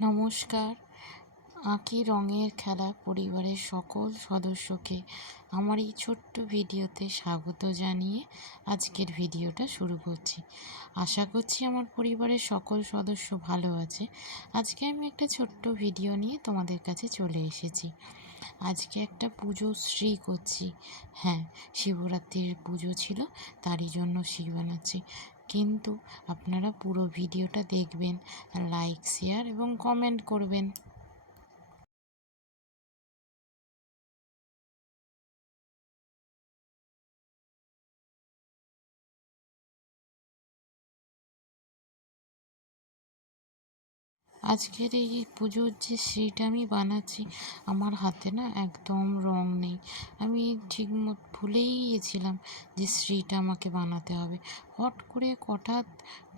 নমস্কার। আঁকি রঙের খেলা পরিবারের সকল সদস্যকে আমার এই ছোট্ট ভিডিওতে স্বাগত জানিয়ে আজকের ভিডিওটা শুরু করছি। আশা করছি আমার পরিবারের সকল সদস্য ভালো আছে। আজকে আমি একটা ছোট্ট ভিডিও নিয়ে তোমাদের কাছে চলে এসেছি। আজকে একটা পুজো শ্রী করছি। হ্যাঁ, শিবরাত্রির পুজো ছিল, তারই জন্য শ্রী বানাচ্ছি। কিন্তু আপনারা পুরো ভিডিওটা দেখবেন, লাইক, শেয়ার এবং কমেন্ট করবেন। আজকের এই পুজোর যে শ্রীটা আমি বানাচ্ছি, আমার হাতে না একদম রং নেই। আমি ঠিক ভুলেই গিয়েছিলাম যে শ্রীটা আমাকে বানাতে হবে। হট করে হঠাৎ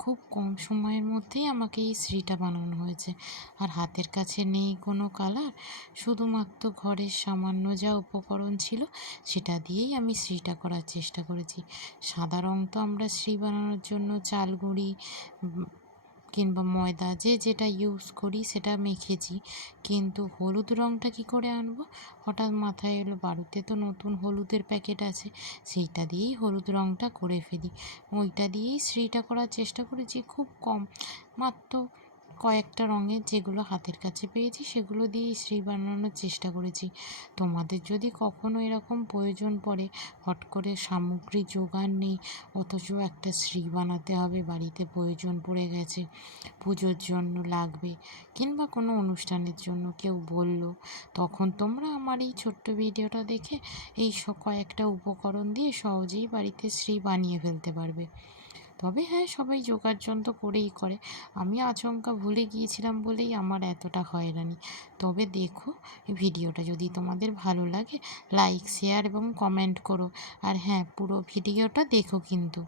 খুব কম সময়ের মধ্যেই আমাকে এই শ্রীটা বানানো হয়েছে। আর হাতের কাছে নেই কোনো কালার, শুধুমাত্র ঘরের সামান্য যা উপকরণ ছিল সেটা দিয়েই আমি শ্রীটা করার চেষ্টা করেছি। সাদা রং তো আমরা শ্রী বানানোর জন্য চাল গুঁড়ি কিংবা ময়দা যে যেটা ইউজ করি সেটা মেখেছি, কিন্তু হলুদ রঙটা কী করে আনবো? হঠাৎ মাথায় এলো বাড়িতে তো নতুন হলুদের প্যাকেট আছে, সেইটা দিয়েই হলুদ রঙটা করে ফেলি। ওইটা দিয়েই শ্রীটা করার চেষ্টা করেছি, খুব কম, মাত্র কয়েকটা রঙের যেগুলো হাতের কাছে পেয়েছি সেগুলো দিয়েই শ্রী বানানোর চেষ্টা করেছি। তোমাদের যদি কখনো এরকম প্রয়োজন পড়ে, হট করে সামগ্রী জোগাড় নেই, অথচ একটা শ্রী বানাতে হবে, বাড়িতে প্রয়োজন পড়ে গেছে, পুজোর জন্য লাগবে কিংবা কোনো অনুষ্ঠানের জন্য কেউ বলল, তখন তোমরা আমার এই ছোট্ট ভিডিওটা দেখে এই কয়েকটা উপকরণ দিয়ে সহজেই বাড়িতে শ্রী বানিয়ে ফেলতে পারবে। তবে হ্যাঁ, সবাই যোগাড়যন্ত্র করেই করে। আমি আচমকা ভুলে গিয়েছিলাম বলেই আমার এতটা হয়রানি। তবে দেখো, ভিডিওটা যদি তোমাদের ভালো লাগে, লাইক, শেয়ার এবং কমেন্ট করো। আর হ্যাঁ, পুরো ভিডিওটা দেখো কিন্তু।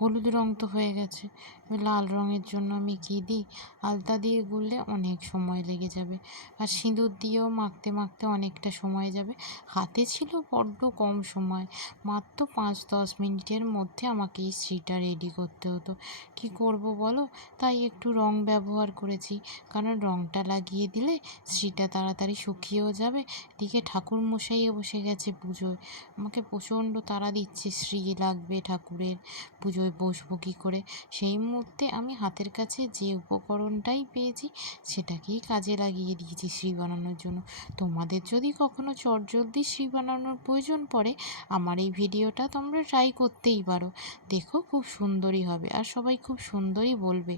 হলুদ রং তো হয়ে গেছে, এবার লাল রঙের জন্য আমি কী দিই? আলতা দিয়ে গুললে অনেক সময় লেগে যাবে, আর সিঁদুর দিয়েও মাখতে মাখতে অনেকটা সময় যাবে। হাতে ছিল বড্ড কম সময়, মাত্র 5-10 মিনিটের মধ্যে আমাকে এই শ্রীটা রেডি করতে হতো। কি করব বলো? তাই একটু রং ব্যবহার করেছি, কারণ রংটা লাগিয়ে দিলে শ্রীটা তাড়াতাড়ি শুকিয়েও যাবে। এদিকে ঠাকুরমশাইও বসে গেছে পুজোয়, আমাকে প্রচণ্ড তাড়া দিচ্ছে, শ্রী লাগবে ঠাকুরের, পুজোয় বসবো কী করে? সেই মুহূর্তে আমি হাতের কাছে যে উপকরণটাই পেয়েছি সেটাকেই কাজে লাগিয়ে দিয়েছি শ্রী বানানোর জন্য। তোমাদের যদি কখনো চটজলদি শ্রী বানানোর প্রয়োজন পড়ে, আমার এই ভিডিওটা তোমরা ট্রাই করতেই পারো। দেখো, খুব সুন্দরই হবে আর সবাই খুব সুন্দরই বলবে।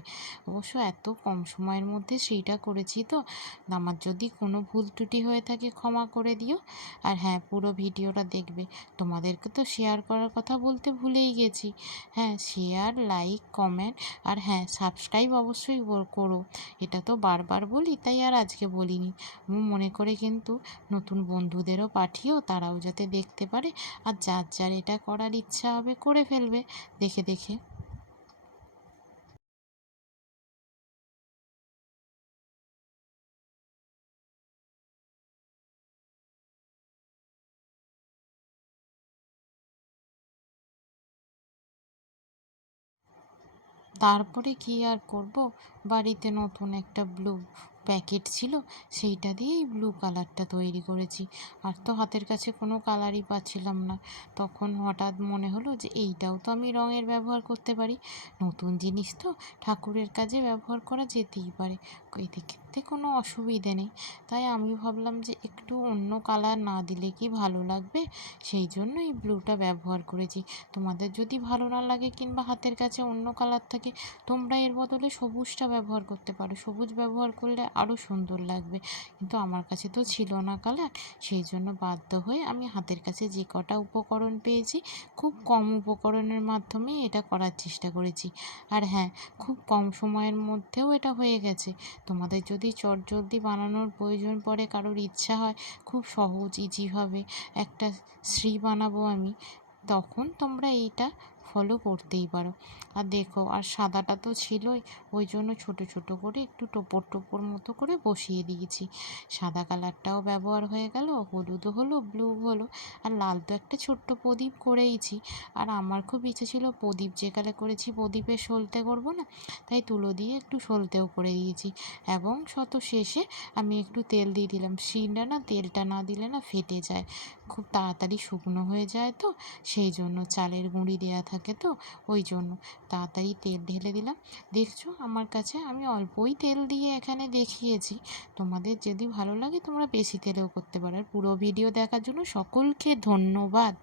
অবশ্য এত কম সময়ের মধ্যে শ্রীটা করেছি তো, আমার যদি কোনো ভুল ত্রুটি হয়ে থাকে ক্ষমা করে দিও। আর হ্যাঁ, পুরো ভিডিওটা দেখবে। তোমাদেরকে তো শেয়ার করার কথা বলতে ভুলেই গেছি। হ্যাঁ, শেয়ার, লাইক, কমেন্ট আর হ্যাঁ, সাবস্ক্রাইব অবশ্যই করো। এটা তো বারবার বলি, তাই আর আজকে বলিনি। মনে করে কিন্তু নতুন বন্ধুদেরও পাঠিও, তারাও যাতে দেখতে পারে, আর যার যার এটা করার ইচ্ছা হবে করে ফেলবে দেখে দেখে। তারপরে কি আর করব, বাড়িতে নতুন একটা ব্লু প্যাকেট ছিল, সেইটা দিয়েই ব্লু কালারটা তৈরি করেছি। আর তো হাতের কাছে কোনো কালারই পাচ্ছিলাম না, তখন হঠাৎ মনে হলো যে এইটাও তো আমি রঙের ব্যবহার করতে পারি। নতুন জিনিস তো ঠাকুরের কাজে ব্যবহার করা যেতেই পারে, এদিকে কোনো অসুবিধে নেই। তাই আমি ভাবলাম যে একটু অন্য কালার না দিলে কি ভালো লাগবে, সেই জন্য এই ব্লুটা ব্যবহার করেছি। তোমাদের যদি ভালো না লাগে কিংবা হাতের কাছে অন্য কালার থাকে, তোমরা এর বদলে সবুজটা ব্যবহার করতে পারো। সবুজ ব্যবহার করলে আরও সুন্দর লাগবে, কিন্তু আমার কাছে তো ছিল না কালার, সেই জন্য বাধ্য হয়ে আমি হাতের কাছে যে কটা উপকরণ পেয়েছি, খুব কম উপকরণের মাধ্যমে এটা করার চেষ্টা করেছি। আর হ্যাঁ, খুব কম সময়ের মধ্যেও এটা হয়ে গেছে। তোমাদের যদি চটজলদি বানানোর প্রয়োজন পড়ে, কারোর ইচ্ছা হয় খুব সহজ ইজিভাবে একটা শ্রী বানাবো আমি, তখন তোমরা এইটা ফলো করতেই পারো। আর দেখো, আর সাদাটা তো ছিলই, ওই জন্য ছোট ছোট করে একটু টোপর টোপর মতো করে বসিয়ে দিয়েছি। সাদা কালারটাও ব্যবহার হয়ে গেল, হলুদও হলো, ব্লু হলো, আর লাল তো একটা ছোট্ট প্রদীপ করেইছি। আর আমার খুব ইচ্ছে ছিল প্রদীপ যেখানে করেছি প্রদীপের সলতে করব না, তাই তুলো দিয়ে একটু সলতেও করে দিয়েছি। এবং শত শেষে আমি একটু তেল দিয়ে দিলাম। শিলটা না তেলটা না দিলে না ফেটে যায়, খুব তাড়াতাড়ি শুকনো হয়ে যায় তো, সেই জন্য চালের গুঁড়ি দেওয়া থাকে তো, ওই জন্য তাড়াতাড়ি তেল ঢেলে দিলাম। দেখছো আমার কাছে আমি অল্পই তেল দিয়ে এখানে দেখিয়েছি, তোমাদের যদি ভালো লাগে তোমরা বেশি তেলেও করতে পারো। আর পুরো ভিডিও দেখার জন্য সকলকে ধন্যবাদ।